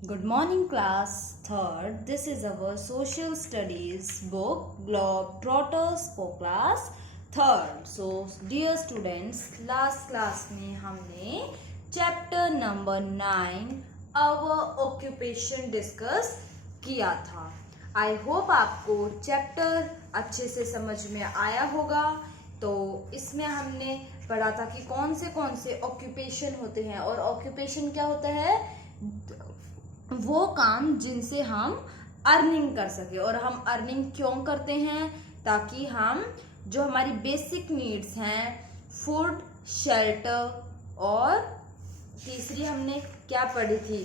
Good morning, class. Third, this is our social studies book, Globetrotters for class third. So, dear students, last class में हमने chapter number 9 our occupation discuss किया था. I hope आपको chapter अच्छे से समझ में आया होगा. तो इसमें हमने पढ़ा था कि कौन से ऑक्यूपेशन होते हैं और ऑक्यूपेशन क्या होता है, वो काम जिनसे हम अर्निंग कर सके. और हम अर्निंग क्यों करते हैं, ताकि हम जो हमारी बेसिक नीड्स हैं, फूड, शेल्टर और तीसरी हमने क्या पढ़ी थी,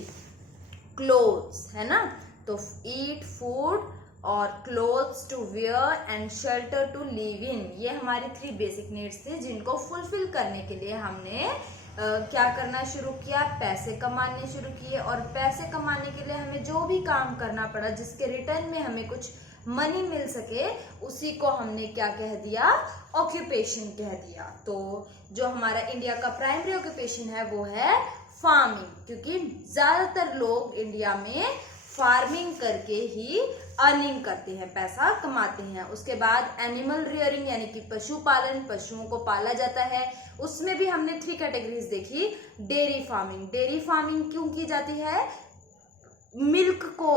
क्लोथ्स, है ना. तो ईट, फूड और clothes to wear and shelter to live in, ये हमारी 3 बेसिक नीड्स थे जिनको फुलफिल करने के लिए हमने क्या करना शुरू किया, पैसे कमाने शुरू किए. और पैसे कमाने के लिए हमें जो भी काम करना पड़ा जिसके रिटर्न में हमें कुछ मनी मिल सके, उसी को हमने क्या कह दिया, ऑक्यूपेशन कह दिया. तो जो हमारा इंडिया का प्राइमरी ऑक्यूपेशन है वो है फार्मिंग, क्योंकि ज्यादातर लोग इंडिया में फार्मिंग करके ही अर्निंग करते हैं, पैसा कमाते हैं. उसके बाद एनिमल रियरिंग यानी कि पशुपालन, पशुओं को पाला जाता है. उसमें भी हमने 3 कैटेगरीज देखी. डेयरी फार्मिंग, डेयरी फार्मिंग क्यों की जाती है, मिल्क को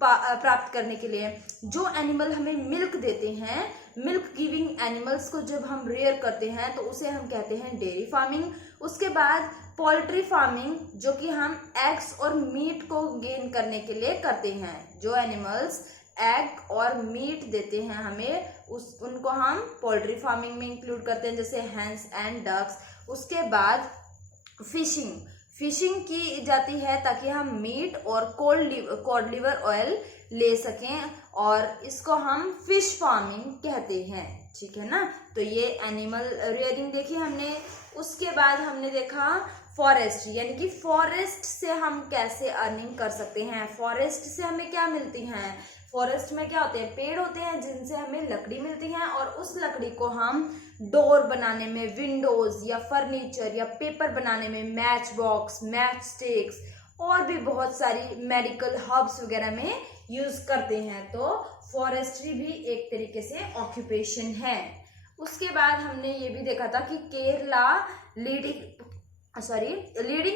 प्राप्त करने के लिए. जो एनिमल हमें मिल्क देते हैं, मिल्क गिविंग एनिमल्स को जब हम रेयर करते हैं तो उसे हम कहते हैं डेयरी फार्मिंग. उसके बाद पोल्ट्री फार्मिंग, जो कि हम एग्स और मीट को गेन करने के लिए करते हैं. जो एनिमल्स एग और मीट देते हैं हमें, उनको हम पोल्ट्री फार्मिंग में इंक्लूड करते हैं, जैसे हैंस एंड डक्स. उसके बाद फिशिंग, फिशिंग की जाती है ताकि हम मीट और कॉड लिवर ऑयल ले सकें, और इसको हम फिश फार्मिंग कहते हैं. ठीक है ना. तो ये एनिमल रियरिंग देखी हमने. उसके बाद हमने देखा फॉरेस्ट्री, यानी कि फॉरेस्ट से हम कैसे अर्निंग कर सकते हैं. फॉरेस्ट से हमें क्या मिलती हैं, फॉरेस्ट में क्या होते हैं, पेड़ होते हैं जिनसे हमें लकड़ी मिलती है, और उस लकड़ी को हम डोर बनाने में, विंडोज या फर्नीचर या पेपर बनाने में, मैच बॉक्स, मैच स्टिक्स और भी बहुत सारी मेडिकल हर्ब्स वगैरह में यूज करते हैं. तो फॉरेस्ट्री भी एक तरीके से ऑक्यूपेशन है. उसके बाद हमने ये भी देखा था कि केरला लीडिंग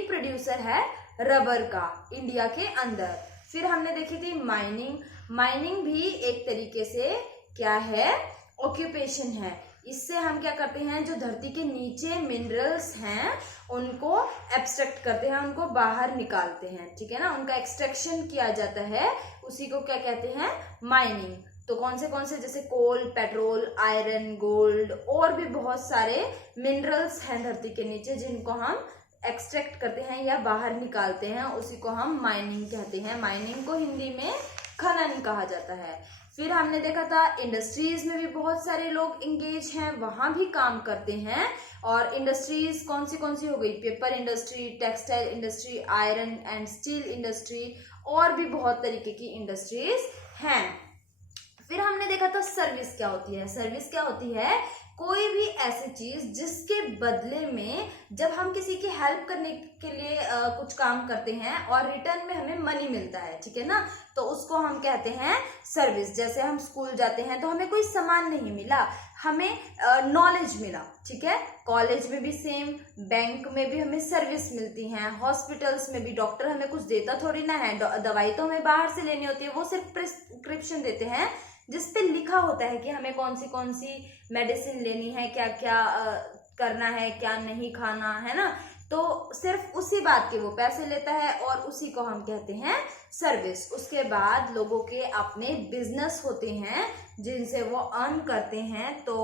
प्रोड्यूसर है रबर का इंडिया के अंदर. फिर हमने देखी थी माइनिंग. माइनिंग भी एक तरीके से क्या है, ऑक्यूपेशन है. इससे हम क्या करते हैं, जो धरती के नीचे मिनरल्स हैं उनको एक्सट्रैक्ट करते हैं, उनको बाहर निकालते हैं. ठीक है ना, उनका एक्सट्रैक्शन किया जाता है, उसी को क्या कहते हैं, माइनिंग. तो कौन से जैसे कोल, पेट्रोल, आयरन, गोल्ड और भी बहुत सारे मिनरल्स हैं धरती के नीचे जिनको हम एक्सट्रैक्ट करते हैं या बाहर निकालते हैं, उसी को हम माइनिंग कहते हैं. माइनिंग को हिंदी में खनन कहा जाता है. फिर हमने देखा था इंडस्ट्रीज में भी बहुत सारे लोग इंगेज हैं, वहां भी काम करते हैं. और इंडस्ट्रीज कौन सी हो गई, paper industry, textile industry, iron and steel industry और भी बहुत तरीके की इंडस्ट्रीज हैं. फिर हमने देखा था सर्विस क्या होती है. सर्विस क्या होती है, कोई भी ऐसी चीज जिसके बदले में जब हम किसी की हेल्प करने के लिए कुछ काम करते हैं और रिटर्न में हमें मनी मिलता है. ठीक है ना, तो उसको हम कहते हैं सर्विस. जैसे हम स्कूल जाते हैं तो हमें कोई सामान नहीं मिला, हमें नॉलेज मिला. ठीक है, कॉलेज में भी सेम, बैंक में भी हमें सर्विस मिलती है, हॉस्पिटल्स में भी डॉक्टर हमें कुछ देता थोड़ी ना है, दवाई तो हमें बाहर से लेनी होती है, वो सिर्फ प्रिस्क्रिप्शन देते हैं जिसपे लिखा होता है कि हमें कौन सी मेडिसिन लेनी है, क्या क्या करना है, क्या नहीं खाना है ना. तो सिर्फ उसी बात के वो पैसे लेता है और उसी को हम कहते हैं सर्विस. उसके बाद लोगों के अपने बिजनेस होते हैं जिनसे वो अर्न करते हैं, तो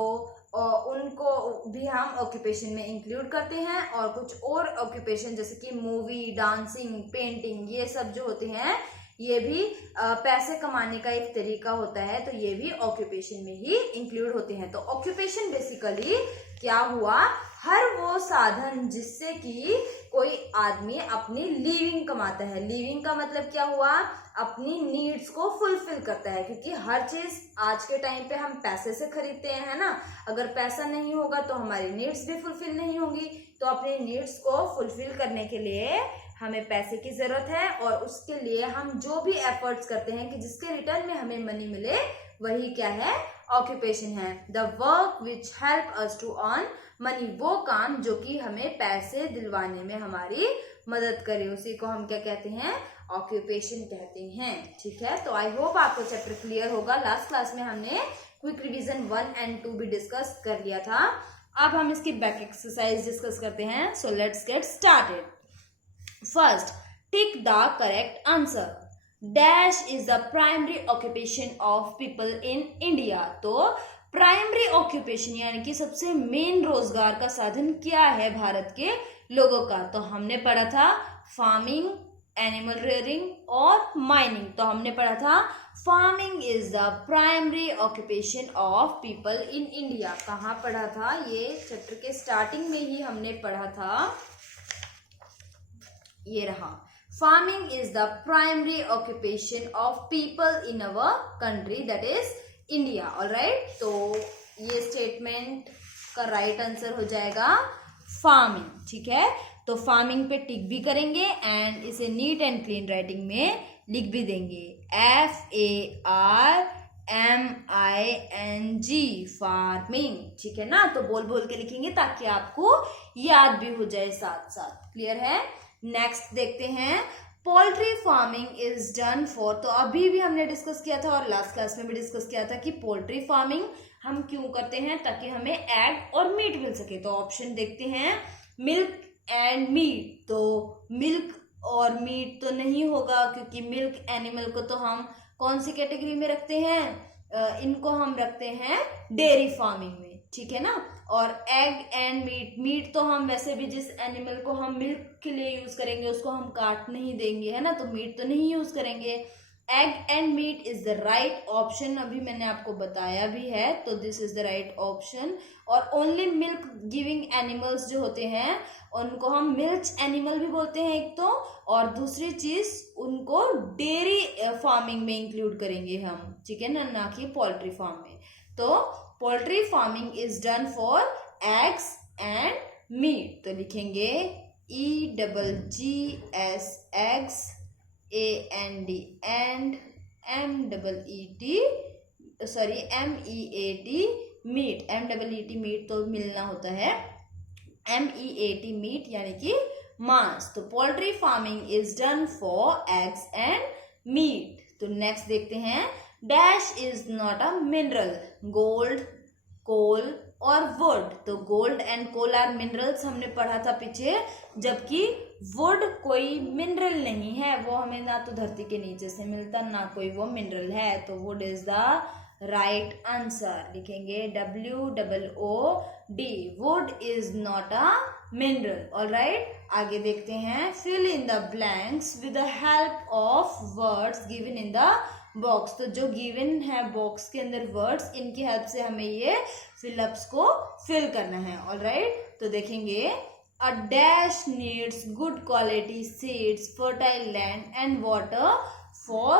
उनको भी हम ऑक्यूपेशन में इंक्लूड करते हैं. और कुछ और ऑक्यूपेशन जैसे कि मूवी, डांसिंग, पेंटिंग, ये सब जो होते हैं ये भी पैसे कमाने का एक तरीका होता है, तो ये भी ऑक्यूपेशन में ही इंक्लूड होते हैं. तो ऑक्यूपेशन बेसिकली क्या हुआ, हर वो साधन जिससे कि कोई आदमी अपनी लिविंग कमाता है. लिविंग का मतलब क्या हुआ, अपनी नीड्स को फुलफिल करता है, क्योंकि हर चीज आज के टाइम पे हम पैसे से खरीदते हैं, है ना. अगर पैसा नहीं होगा तो हमारी नीड्स भी फुलफिल नहीं होंगी. तो अपनी नीड्स को फुलफिल करने के लिए हमें पैसे की जरूरत है और उसके लिए हम जो भी एफर्ट्स करते हैं कि जिसके रिटर्न में हमें मनी मिले, वही क्या है, ऑक्यूपेशन है। The work which help us to earn money, वो काम जो कि हमें पैसे दिलवाने में हमारी मदद करे, उसी को हम क्या कहते हैं, ऑक्यूपेशन कहते हैं। ठीक है, तो आई होप आपको चैप्टर क्लियर होगा। लास्ट क्लास में हमने क्विक रिवीजन 1 and 2 भी डिस्कस कर लिया था। अब हम इसकी बैक एक्सरसाइज डिस्कस करते हैं। So let's get started. First, tick the correct answer. Dash is the primary occupation of people in India. तो प्राइमरी ऑक्यूपेशन यानी कि सबसे मेन रोजगार का साधन क्या है भारत के लोगों का? तो हमने पढ़ा था फार्मिंग, एनिमल रेयरिंग और माइनिंग। तो हमने पढ़ा था farming is the primary occupation of people in India. कहाँ पढ़ा था? ये चैप्टर के स्टार्टिंग में ही हमने पढ़ा था, ये रहा। Farming is the primary occupation of people in our country, that is India. Alright, तो ये स्टेटमेंट का राइट आंसर हो जाएगा फार्मिंग। ठीक है, तो फार्मिंग पे टिक भी करेंगे एंड इसे नीट एंड क्लीन राइटिंग में लिख भी देंगे, FARMING, फार्मिंग। ठीक है ना, तो बोल बोल के लिखेंगे ताकि आपको याद भी हो जाए साथ साथ। क्लियर है? नेक्स्ट देखते हैं, poultry farming is done for. तो अभी भी हमने डिस्कस किया था और लास्ट क्लास में भी डिस्कस किया था कि पोल्ट्री फार्मिंग हम क्यों करते हैं, ताकि हमें एग और मीट मिल सके। तो ऑप्शन देखते हैं, मिल्क एंड मीट। तो मिल्क और मीट तो नहीं होगा, क्योंकि मिल्क एनिमल को तो हम कौन सी कैटेगरी में रखते हैं, इनको हम रखते हैं डेयरी फार्मिंग में। ठीक है ना, और एग एंड मीट, मीट तो हम वैसे भी जिस एनिमल को हम मिल्क के लिए यूज करेंगे उसको हम काट नहीं देंगे, है ना, तो मीट तो नहीं यूज करेंगे। Egg and meat is the right option, अभी मैंने आपको बताया भी है, तो this is the right option. और ओनली मिल्क गिविंग एनिमल्स जो होते हैं उनको हम मिल्क एनिमल भी बोलते हैं एक तो, और दूसरी चीज उनको डेयरी फार्मिंग में इंक्लूड करेंगे हम। ठीक है ना कि पोल्ट्री फार्म में। तो poultry farming is done for eggs and meat. तो लिखेंगे EGGS eggs, AND and MEAT meat, MEAT meat तो मिलना होता है, MEAT मीट यानी कि मांस। तो poultry farming is done for eggs and meat. तो नेक्स्ट देखते हैं, dash is not a mineral, gold, coal और वुड। तो gold and coal are minerals हमने पढ़ा था पीछे, जबकि वुड कोई मिनरल नहीं है, वो हमें ना तो धरती के नीचे से मिलता ना कोई वो मिनरल है। तो wood is the right answer. लिखेंगे WOOD, wood is not a mineral. Alright, आगे देखते हैं, fill in the blanks with the help of words given in the box. तो जो गिवन है बॉक्स के अंदर वर्ड्स, इनकी हेल्प से हमें ये फिलअप्स को फिल करना है। ऑलराइट, तो देखेंगे, a dash needs good quality seeds, fertile land and water for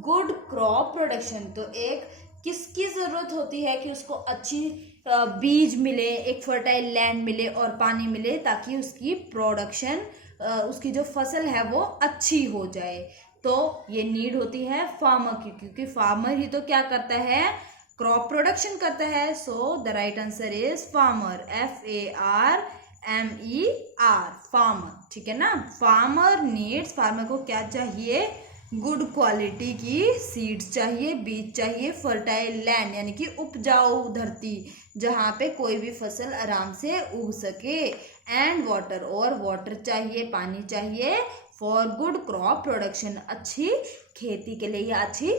good crop production. तो एक किसकी जरूरत होती है कि उसको अच्छी बीज मिले, एक फर्टाइल लैंड मिले और पानी मिले, ताकि उसकी प्रोडक्शन, उसकी जो फसल है वो अच्छी हो जाए। तो ये नीड होती है फार्मर की, क्योंकि फार्मर ही तो क्या करता है, क्रॉप प्रोडक्शन करता है। सो the right answer is farmer, FARMER, farmer. ठीक है ना, फार्मर नीड्स, फार्मर को क्या चाहिए, गुड क्वालिटी की सीड्स चाहिए, बीज चाहिए, फर्टाइल लैंड यानी कि उपजाऊ धरती जहाँ पे कोई भी फसल आराम से उग सके, एंड वाटर, और वाटर चाहिए, पानी चाहिए, फॉर गुड क्रॉप प्रोडक्शन, अच्छी खेती के लिए या अच्छी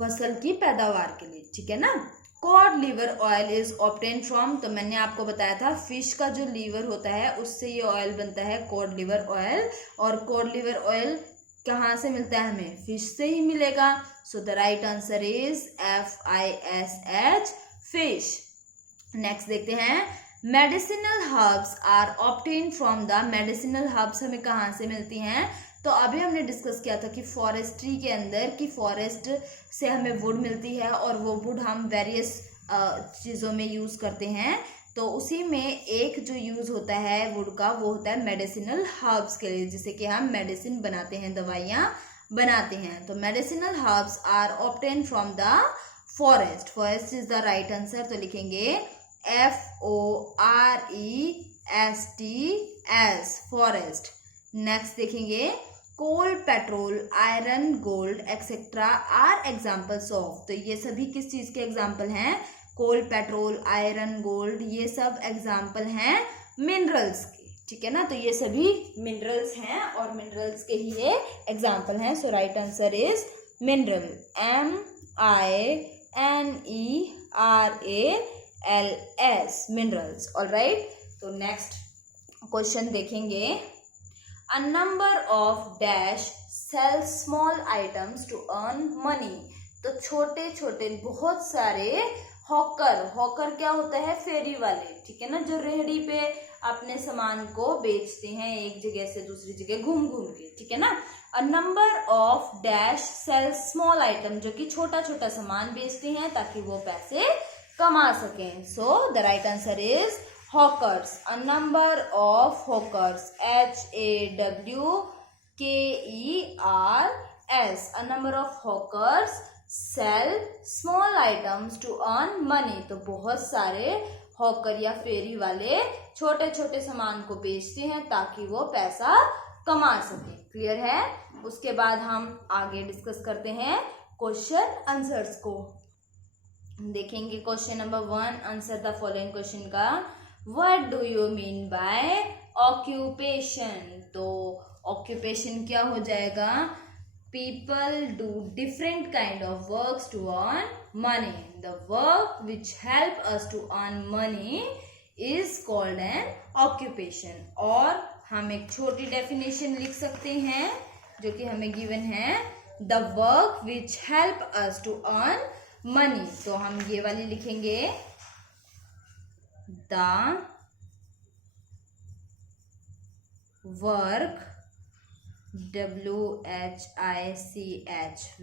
फसल की पैदावार के लिए। ठीक है ना। Cod liver oil is obtain from, तो मैंने आपको बताया था फिश का जो लीवर होता है उससे ये ऑयल बनता है, कॉड लीवर ऑयल। और कॉड लीवर ऑयल कहाँ से मिलता है, हमें फिश से ही मिलेगा। So the right answer is FISH, fish. Next देखते हैं, medicinal herbs are obtain from the, medicinal herbs हमें कहाँ से मिलती हैं, तो अभी हमने डिस्कस किया था कि फॉरेस्ट्री के अंदर कि फॉरेस्ट से हमें वुड मिलती है और वो वुड हम वेरियस चीज़ों में यूज़ करते हैं। तो उसी में एक जो यूज होता है वुड का वो होता है मेडिसिनल हर्ब्स के लिए, जिससे कि हम मेडिसिन बनाते हैं, दवाइयाँ बनाते हैं। तो medicinal herbs are obtain from the forest. Forest is the right answer. तो लिखेंगे FORESTS फॉरेस्ट। नेक्स्ट देखेंगे coal, petrol, iron, gold etcetera are examples of. तो ये सभी किस चीज के एग्जाम्पल हैं? कोल, पेट्रोल, आयरन, गोल्ड, ये सब एग्जाम्पल हैं मिनरल्स के, ठीक है ना। तो ये सभी मिनरल्स हैं और मिनरल्स के ही ये एग्जाम्पल हैं। So right answer is mineral, MINERALS minerals. Alright, तो नेक्स्ट क्वेश्चन देखेंगे। A number of dash sells small items to earn money। तो छोटे छोटे बहुत सारे हॉकर, हॉकर क्या होता है? फेरी वाले, ठीक है ना, जो रेहड़ी पे अपने सामान को बेचते हैं एक जगह से दूसरी जगह घूम घूम के, ठीक है ना। A number of dash cells small item, जो कि छोटा छोटा सामान बेचते हैं ताकि वो पैसे कमा सकें। सो the right answer is hawkers। A number of hawkers, HAWKERS, a number of hawkers sell small items to earn money। तो बहुत सारे हॉकर या फेरी वाले छोटे छोटे सामान को बेचते हैं ताकि वो पैसा कमा सके। क्लियर है? उसके बाद हम आगे डिस्कस करते हैं क्वेश्चन आंसर्स को। देखेंगे question number 1, answer the following question का। What do you mean by occupation? तो occupation क्या हो जाएगा? People do different kind of works to earn money. The work which help us to earn money is called an occupation। और हम एक छोटी definition लिख सकते हैं जो कि हमें given है, the work which help us to earn money। तो हम ये वाली लिखेंगे, the work WHICH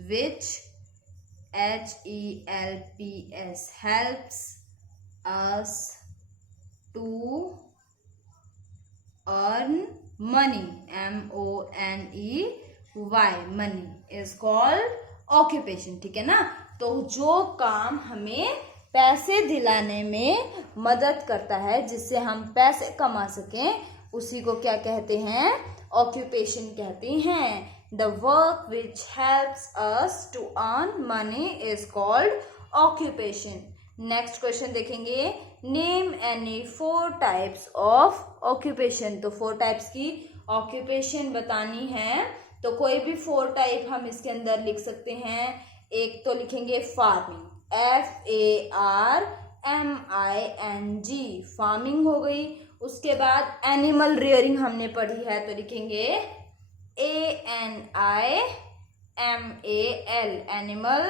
which HELPS helps us to earn money, MONEY money is called occupation। ठीक है ना। तो जो काम हमें पैसे दिलाने में मदद करता है, जिससे हम पैसे कमा सकें, उसी को क्या कहते हैं? ऑक्यूपेशन कहते हैं। The work which helps us to earn money is called occupation. Next question देखेंगे, name any 4 types of occupation. तो 4 टाइप्स की ऑक्यूपेशन बतानी है, तो कोई भी 4 टाइप हम इसके अंदर लिख सकते हैं। एक तो लिखेंगे फार्मिंग, FARMING फार्मिंग हो गई। उसके बाद एनिमल रियरिंग हमने पढ़ी है, तो लिखेंगे ANIMAL एनिमल,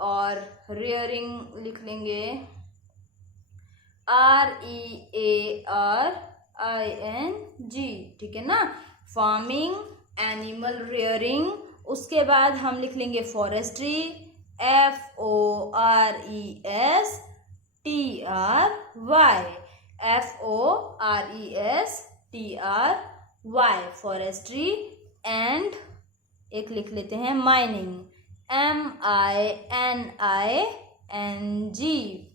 और रियरिंग लिख लेंगे REARING, ठीक है ना। Farming, animal rearing. उसके बाद हम लिख लेंगे फॉरेस्ट्री, FORESTRY फॉरेस्ट्री। एंड एक लिख लेते हैं माइनिंग, MINING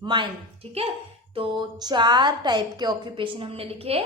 माइनिंग। ठीक है, तो 4 टाइप के ऑक्यूपेशन हमने लिखे,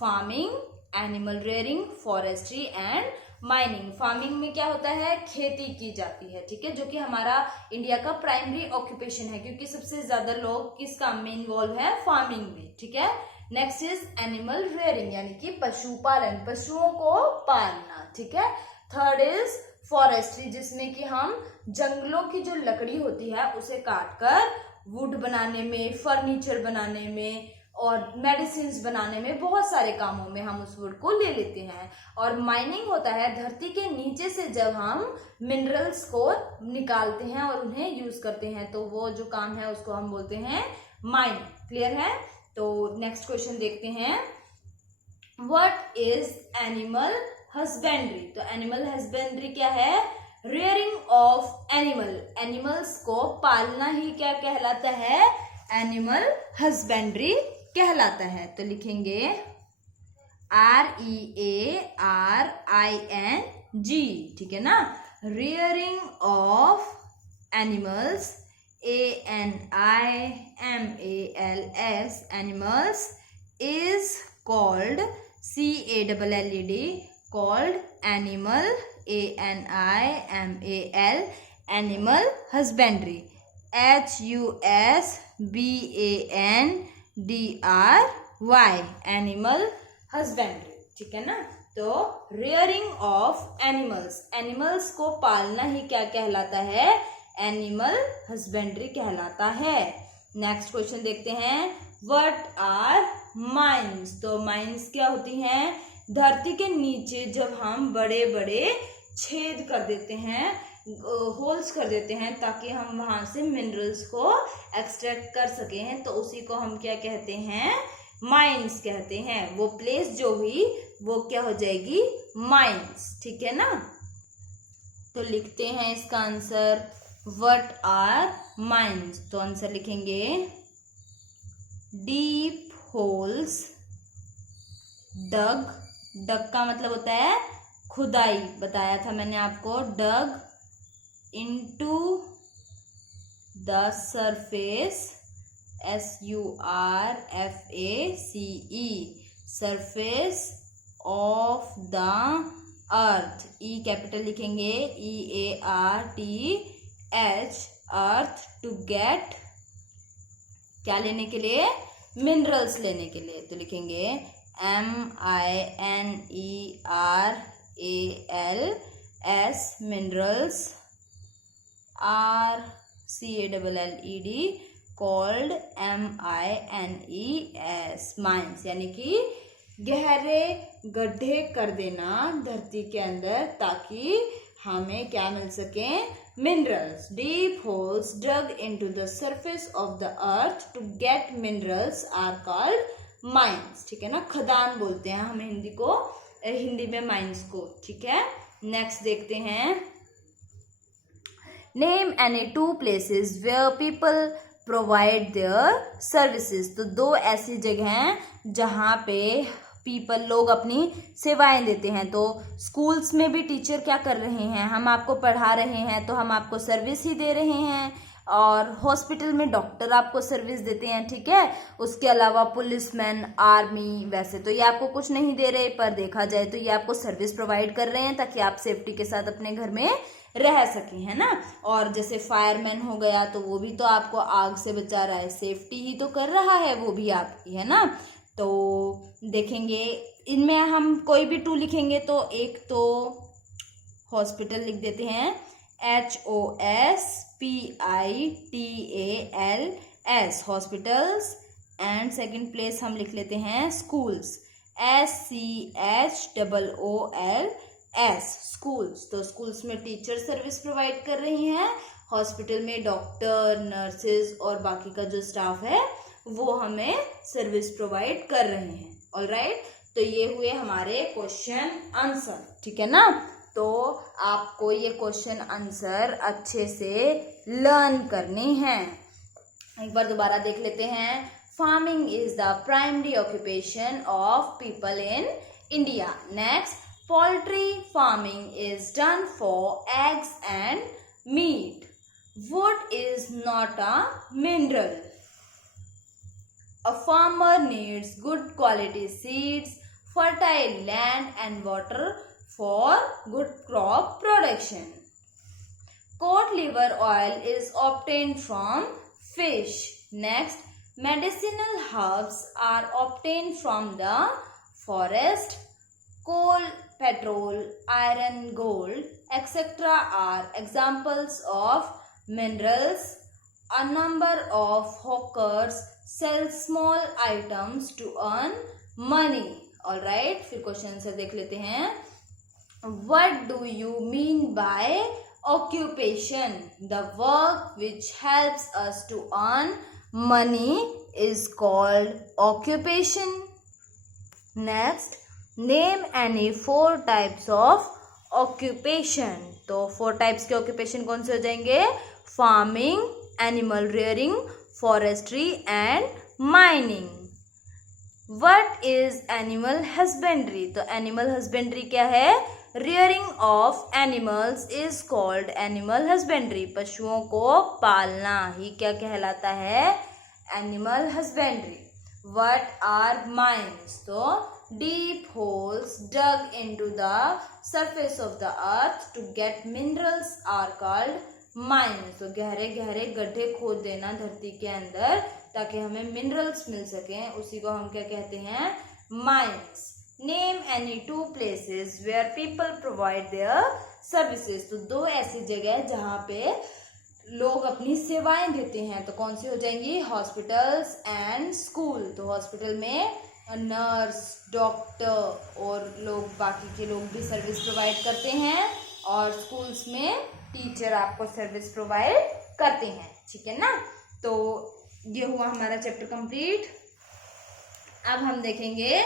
farming, animal rearing, forestry and mining. Farming में क्या होता है? खेती की जाती है, ठीक है, जो कि हमारा इंडिया का प्राइमरी ऑक्यूपेशन है, क्योंकि सबसे ज्यादा लोग किस काम में इन्वॉल्व है? फार्मिंग में। ठीक है, नेक्स्ट इज एनिमल रेयरिंग, यानी कि पशुपालन, पशुओं को पालना। ठीक है, थर्ड इज फॉरेस्ट्री, जिसमें कि हम जंगलों की जो लकड़ी होती है उसे काटकर वुड बनाने में, फर्नीचर बनाने में और मेडिसिन बनाने में, बहुत सारे कामों में हम उस वुड को ले लेते हैं। और माइनिंग होता है, धरती के नीचे से जब हम मिनरल्स को निकालते हैं और उन्हें यूज करते हैं, तो वो जो काम है उसको हम बोलते हैं माइनिंग। क्लियर है? तो नेक्स्ट क्वेश्चन देखते हैं, व्हाट इज एनिमल हस्बेंड्री? तो एनिमल हस्बेंड्री क्या है? रेयरिंग ऑफ एनिमल, एनिमल्स को पालना ही क्या कहलाता है? एनिमल हस्बेंड्री कहलाता है? तो लिखेंगे REARING, ठीक है ना। Rearing of animals, ANIMALS, animals is called CALLED, called animal, ANIMAL, animal husbandry, HUSBANDRY, animal husbandry, ठीक है ना। तो rearing of animals, एनिमल्स को पालना ही क्या कहलाता है? एनिमल हस्बेंड्री कहलाता है। नेक्स्ट क्वेश्चन देखते हैं, व्हाट आर माइंस? तो माइंस क्या होती हैं? धरती के नीचे जब हम बड़े बड़े छेद कर देते हैं, होल्स कर देते हैं, ताकि हम वहां से मिनरल्स को एक्सट्रैक्ट कर सकें, तो उसी को हम क्या कहते हैं? माइंस कहते हैं। वो प्लेस जो हुई वो क्या हो जाएगी? माइंस, ठीक है ना। तो लिखते हैं इसका आंसर, व्हाट आर माइंस? तो आंसर लिखेंगे डीप होल्स डग, डग का मतलब होता है खुदाई, बताया था मैंने आपको, dug into the surface, SURFACE, surface of the earth, E capital लिखेंगे, EARTH, अर्थ, टू गेट, क्या लेने के लिए? मिनरल्स लेने के लिए। तो लिखेंगे MINERALS, minerals, RCALLED, called MINES, mines, यानी कि गहरे गड्ढे कर देना धरती के अंदर, ताकि हमें क्या मिल सके? Minerals. Deep holes dug into the surface of the earth to get minerals are called mines, ठीक है ना। खदान बोलते हैं हम हिंदी में माइंस को, ठीक है। नेक्स्ट देखते हैं, name any 2 places where people provide their services। तो 2 ऐसी जगह हैं जहाँ पे लोग अपनी सेवाएं देते हैं। तो स्कूल्स में भी टीचर क्या कर रहे हैं? हम आपको पढ़ा रहे हैं, तो हम आपको सर्विस ही दे रहे हैं। और हॉस्पिटल में डॉक्टर आपको सर्विस देते हैं, ठीक है। उसके अलावा पुलिसमैन, आर्मी, वैसे तो ये आपको कुछ नहीं दे रहे, पर देखा जाए तो ये आपको सर्विस प्रोवाइड कर रहे हैं, ताकि आप सेफ्टी के साथ अपने घर में रह सकें, है ना। और जैसे फायरमैन हो गया, तो वो भी तो आपको आग से बचा रहा है, सेफ्टी ही तो कर रहा है वो भी आपकी, है ना। तो देखेंगे, इनमें हम कोई भी 2 लिखेंगे, तो एक तो हॉस्पिटल लिख देते हैं, HOSPITALS, hospitals, and second place हम लिख लेते हैं स्कूल्स, SCHOOLS, स्कूल्स। तो स्कूल्स में टीचर सर्विस प्रोवाइड कर रही हैं, हॉस्पिटल में डॉक्टर, नर्सेज और बाकी का जो स्टाफ है वो हमें सर्विस प्रोवाइड कर रहे हैं। ऑलराइट, तो ये हुए हमारे क्वेश्चन आंसर, ठीक है ना। तो आपको ये क्वेश्चन आंसर अच्छे से लर्न करने हैं। एक बार दोबारा देख लेते हैं। Farming is the primary occupation of people in India. Next, poultry farming is done for eggs and meat. Wood is not a mineral. A farmer needs good quality seeds, fertile land and water for good crop production. Cod liver oil is obtained from fish. Next, medicinal herbs are obtained from the forest. Coal, petrol, iron, gold, etc. are examples of minerals. A number of hawkers sell small items to earn money. Alright, फिर question answer देख लेते हैं। What do you mean by occupation? The work which helps us to earn money is called occupation. Next, name any 4 types of occupation. तो 4 types के occupation कौन से हो जाएंगे? Farming, animal rearing, forestry and mining. What is animal husbandry? तो animal husbandry क्या है? Rearing of animals is called animal husbandry. पशुओं को पालना ही क्या कहलाता है? Animal husbandry. What are mines? तो deep holes dug into the surface of the earth to get minerals are called mines। तो गहरे गहरे गड्ढे खोद देना धरती के अंदर ताकि हमें मिनरल्स मिल सकें, उसी को हम क्या कहते हैं? Mines. Name any two places where people provide their services. तो दो ऐसी जगह जहाँ पे लोग अपनी सेवाएं देते हैं, तो कौन सी हो जाएंगी? Hospitals and school. तो हॉस्पिटल में नर्स, डॉक्टर और लोग बाकी के लोग भी सर्विस प्रोवाइड करते हैं, और स्कूल्स में टीचर आपको सर्विस प्रोवाइड करते हैं, ठीक है ना। तो ये हुआ हमारा चैप्टर कंप्लीट। अब हम देखेंगे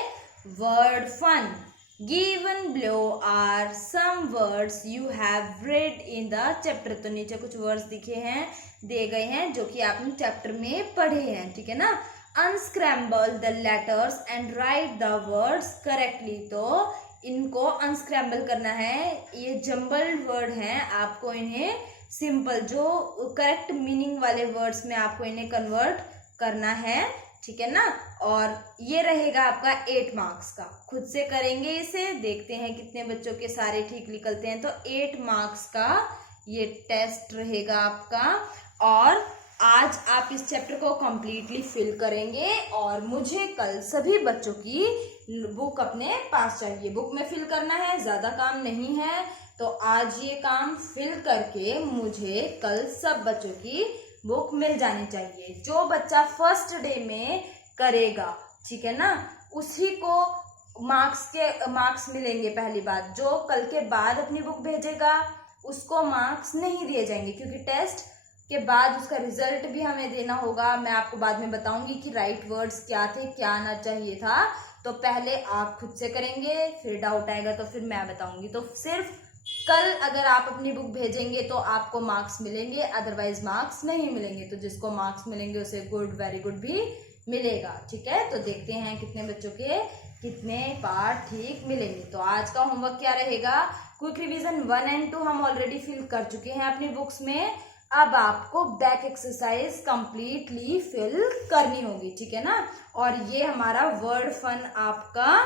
word fun. Given below are some words you have read in the chapter. तो नीचे कुछ वर्ड्स दिए गए हैं जो कि आपने चैप्टर में पढ़े हैं, ठीक है ना। Unscramble the letters and right the words correctly. तो इनको अनस्क्रैम्बल करना है, ये जम्बल्ड वर्ड हैं, आपको इन्हें सिंपल जो करेक्ट मीनिंग वाले वर्ड्स में आपको इन्हें कन्वर्ट करना है, ठीक है ना। और ये रहेगा आपका 8 मार्क्स का। खुद से करेंगे इसे, देखते हैं कितने बच्चों के सारे ठीक निकलते हैं। तो 8 मार्क्स का ये टेस्ट रहेगा आपका, और आज आप इस चैप्टर को कंप्लीटली फिल करेंगे, और मुझे कल सभी बच्चों की बुक अपने पास चाहिए। बुक में फिल करना है, ज़्यादा काम नहीं है, तो आज ये काम फिल करके मुझे कल सब बच्चों की बुक मिल जानी चाहिए। जो बच्चा फर्स्ट डे में करेगा, ठीक है ना, उसी को मार्क्स मिलेंगे। पहली बात, जो कल के बाद अपनी बुक भेजेगा उसको मार्क्स नहीं दिए जाएंगे, क्योंकि टेस्ट के बाद उसका रिजल्ट भी हमें देना होगा। मैं आपको बाद में बताऊंगी कि राइट वर्ड्स क्या थे, क्या आना चाहिए था। तो पहले आप खुद से करेंगे, फिर डाउट आएगा तो फिर मैं बताऊंगी। तो सिर्फ कल अगर आप अपनी बुक भेजेंगे तो आपको मार्क्स मिलेंगे, अदरवाइज मार्क्स नहीं मिलेंगे। तो जिसको मार्क्स मिलेंगे उसे गुड, वेरी गुड भी मिलेगा, ठीक है। तो देखते हैं कितने बच्चों के कितने पार्ट ठीक मिलेंगे। तो आज का होमवर्क क्या रहेगा? क्विक रिवीजन 1 और 2 हम ऑलरेडी फिल कर चुके हैं अपनी बुक्स में। अब आपको बैक एक्सरसाइज कंप्लीटली फिल करनी होगी, ठीक है ना। और ये हमारा वर्ड फन आपका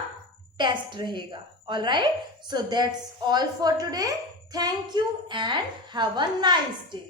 टेस्ट रहेगा। Alright, so that's all for today. Thank you and have a nice day.